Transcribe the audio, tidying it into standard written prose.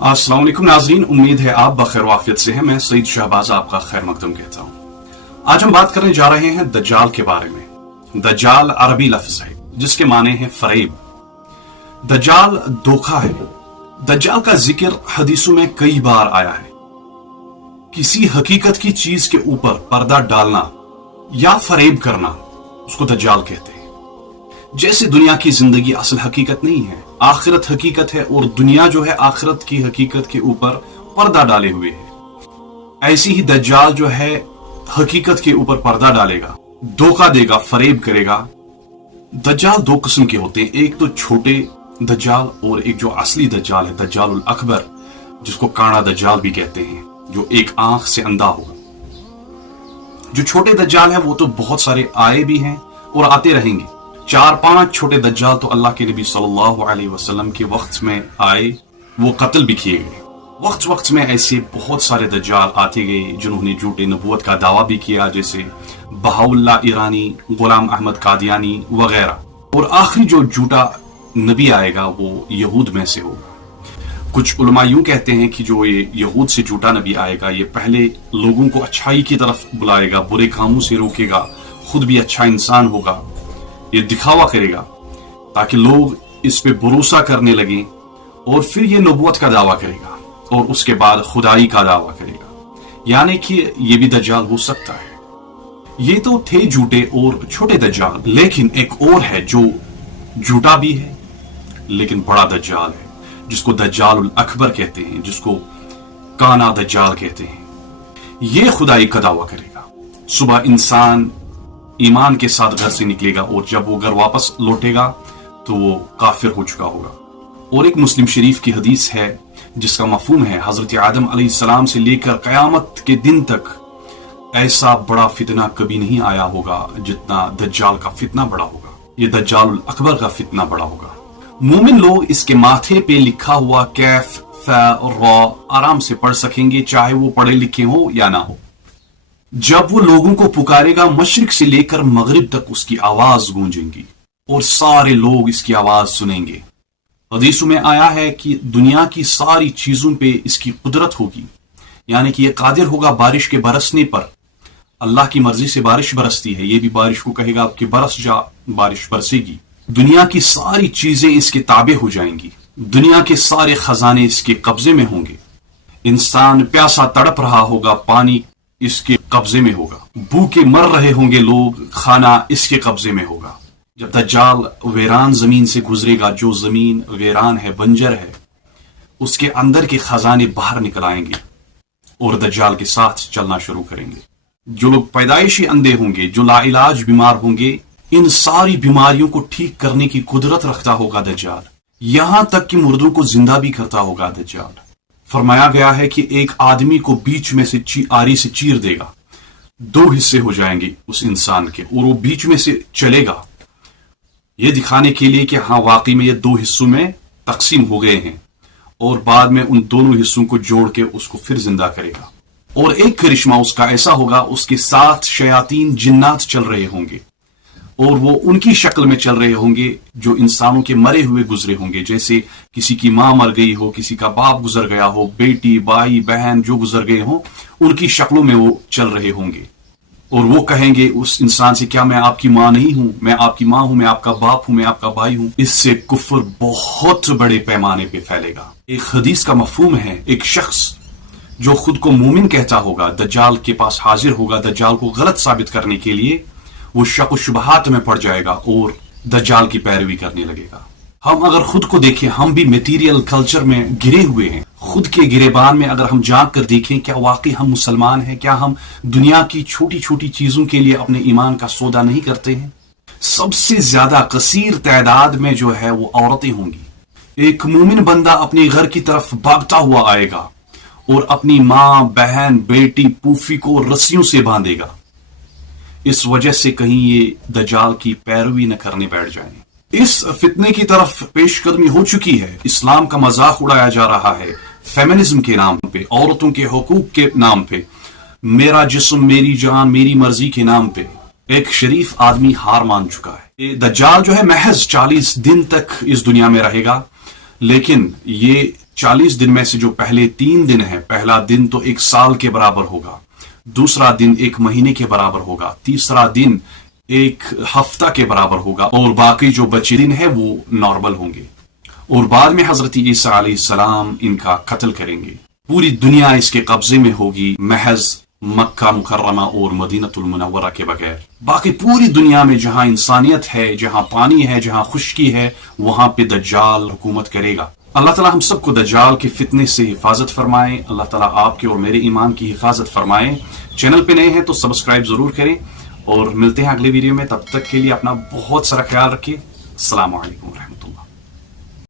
अस्सलाम वालेकुम नाज़रीन, उम्मीद है आप बखैर वाफियत से हैं। मैं सईद शहबाज आपका खैर मकदम कहता हूं। आज हम बात करने जा रहे हैं दज्जाल के बारे में। दज्जाल अरबी लफ्ज है जिसके माने हैं फरेब। दज्जाल धोखा है। दज्जाल का जिक्र हदीसों में कई बार आया है। किसी हकीकत की चीज के ऊपर पर्दा डालना या फरेब करना उसको दज्जाल कहते हैं। जैसे दुनिया की जिंदगी असल हकीकत नहीं है, आखिरत हकीकत है, और दुनिया जो है आखिरत की हकीकत के ऊपर पर्दा डाले हुए है, ऐसी ही दज्जाल जो है हकीकत के ऊपर पर्दा डालेगा, धोखा देगा, फरेब करेगा। दज्जाल दो किस्म के होते हैं, एक तो छोटे दज्जाल और एक जो असली दज्जाल है दज्जालुल अकबर, जिसको काना दज्जाल भी कहते हैं, जो एक आंख से अंधा होगा। जो छोटे दज्जाल है वो तो बहुत सारे आए भी हैं और आते रहेंगे। 4-5 छोटे दज्जाल तो अल्लाह के नबी सल्लल्लाहु अलैहि वसल्लम के वक्त में आए, वो कत्ल भी किए गए। वक्त वक्त में ऐसे बहुत सारे दज्जाल आते गए जिन्होंने झूठे नबूवत का दावा भी किया, जैसे बहाउल्लाह ईरानी, गुलाम अहमद कादियानी वगैरह। और आखिरी जो झूठा नबी आएगा वो यहूद में से होगा। कुछ उलमा यूं कहते हैं कि जो ये यहूद से झूठा नबी आएगा ये पहले लोगों को अच्छाई की तरफ बुलाएगा, बुरे कामों से रोकेगा, खुद भी अच्छा इंसान होगा, ये दिखावा करेगा ताकि लोग इस पे भरोसा करने लगें, और फिर ये नबूवत का दावा करेगा और उसके बाद खुदाई का दावा करेगा। यानी कि ये भी दज्जाल हो सकता है। ये तो थे झूठे और छोटे दज्जाल, लेकिन एक और है जो झूठा भी है लेकिन बड़ा दज्जाल है, जिसको दज्जालुल अकबर कहते हैं, जिसको काना दज्जाल कहते हैं। ये खुदाई का दावा करेगा। सुबह इंसान ईमान के साथ घर से निकलेगा और जब वो घर वापस लौटेगा तो वो काफिर हो चुका होगा। और एक मुस्लिम शरीफ की हदीस है जिसका मफहूम है हजरत आदम अलैहिस्सलाम से लेकर कयामत के दिन तक ऐसा बड़ा फितना कभी नहीं आया होगा जितना दज्जाल का फितना बड़ा होगा। ये दज्जालुल अकबर का फितना बड़ा होगा। मोमिन लोग इसके माथे पे लिखा हुआ कैफ रा आराम से पढ़ सकेंगे, चाहे वो पढ़े लिखे हो या ना हो। जब वो लोगों को पुकारेगा मशरिक से लेकर मगरिब तक उसकी आवाज गूंजेंगी और सारे लोग इसकी आवाज सुनेंगे। हदीसों में आया है कि दुनिया की सारी चीजों पे इसकी कुदरत होगी, यानी कि ये कादिर होगा बारिश के बरसने पर। अल्लाह की मर्जी से बारिश बरसती है, ये भी बारिश को कहेगा कि बरस जा, बारिश बरसेगी। दुनिया की सारी चीजें इसके ताबे हो जाएंगी, दुनिया के सारे खजाने इसके कब्जे में होंगे। इंसान प्यासा तड़प रहा होगा, पानी इसके कब्जे में होगा। भूखे मर रहे होंगे लोग, खाना इसके कब्जे में होगा। जब दज्जाल वीरान जमीन से गुजरेगा, जो जमीन वीरान है, बंजर है, उसके अंदर के खजाने बाहर निकल आएंगे और दज्जाल के साथ चलना शुरू करेंगे। जो लोग पैदाइशी अंधे होंगे, जो लाइलाज बीमार होंगे, इन सारी बीमारियों को ठीक करने की कुदरत रखता होगा दज्जाल। यहां तक कि मुर्दों को जिंदा भी करता होगा दज्जाल। फरमाया गया है कि एक आदमी को बीच में से आरी से चीर देगा, 2 हिस्से हो जाएंगे उस इंसान के, और वो बीच में से चलेगा, ये दिखाने के लिए कि हाँ वाकई में ये 2 हिस्सों में तकसीम हो गए हैं, और बाद में उन दोनों हिस्सों को जोड़ के उसको फिर जिंदा करेगा। और एक करिश्मा उसका ऐसा होगा, उसके साथ शयातीन जिन्नात चल रहे होंगे और वो उनकी शक्ल में चल रहे होंगे जो इंसानों के मरे हुए गुजरे होंगे। जैसे किसी की मां मर गई हो, किसी का बाप गुजर गया हो, बेटी भाई बहन जो गुजर गए हो, उनकी शक्लों में वो चल रहे होंगे। और वो कहेंगे उस इंसान से, क्या मैं आपकी मां नहीं हूं? मैं आपकी मां हूं, मैं आपका बाप हूं, मैं आपका भाई हूं। इससे कुफ्र बहुत बड़े पैमाने पे फैलेगा। एक हदीस का मफहूम है, एक शख्स जो खुद को मोमिन कहता होगा दज्जाल के पास हाजिर होगा दज्जाल को गलत साबित करने के लिए, वो शक शुबहात में पड़ जाएगा और दज्जाल की पैरवी करने लगेगा। हम अगर खुद को देखें, हम भी मटेरियल कल्चर में गिरे हुए हैं। खुद के गिरेबान में अगर हम जाग कर देखें, क्या वाकई हम मुसलमान हैं? क्या हम दुनिया की छोटी छोटी चीजों के लिए अपने ईमान का सौदा नहीं करते हैं? सबसे ज्यादा कसीर तादाद में जो है वो औरतें होंगी। एक मोमिन बंदा अपने घर की तरफ भागता हुआ आएगा और अपनी मां, बहन, बेटी, पूफी को रस्सियों से बांधेगा, इस वजह से कहीं ये दज्जाल की पैरवी न करने बैठ जाएं। इस फितने की तरफ पेशकदमी हो चुकी है। इस्लाम का मजाक उड़ाया जा रहा है फेमिनिज्म के नाम पे, औरतों के हुकूक के नाम पे, मेरा जिस्म मेरी जान मेरी मर्जी के नाम पे। एक शरीफ आदमी हार मान चुका है। ये दज्जाल जो है महज 40 दिन तक इस दुनिया में रहेगा, लेकिन ये 40 दिन में से जो पहले 3 दिन है, पहला दिन तो 1 साल के बराबर होगा, दूसरा दिन 1 महीने के बराबर होगा, तीसरा दिन 1 हफ्ता के बराबर होगा, और बाकी जो बचे दिन है वो नॉर्मल होंगे। और बाद में हजरत ईसा अलैहिस्सलाम इनका कत्ल करेंगे। पूरी दुनिया इसके कब्जे में होगी महज मक्का मुकर्रमा और मदीनतुल मुनव्वरा के बगैर। बाकी पूरी दुनिया में जहां इंसानियत है, जहां पानी है, जहां खुशकी है, वहां पे दज्जाल हुकूमत करेगा। अल्लाह ताला हम सबको दज्जाल के फितने से हिफाजत फरमाए। अल्लाह ताला आपके और मेरे ईमान की हिफाजत फरमाए। चैनल पे नए हैं तो सब्सक्राइब जरूर करें, और मिलते हैं अगले वीडियो में। तब तक के लिए अपना बहुत सारा ख्याल रखिए। अस्सलाम वालेकुम।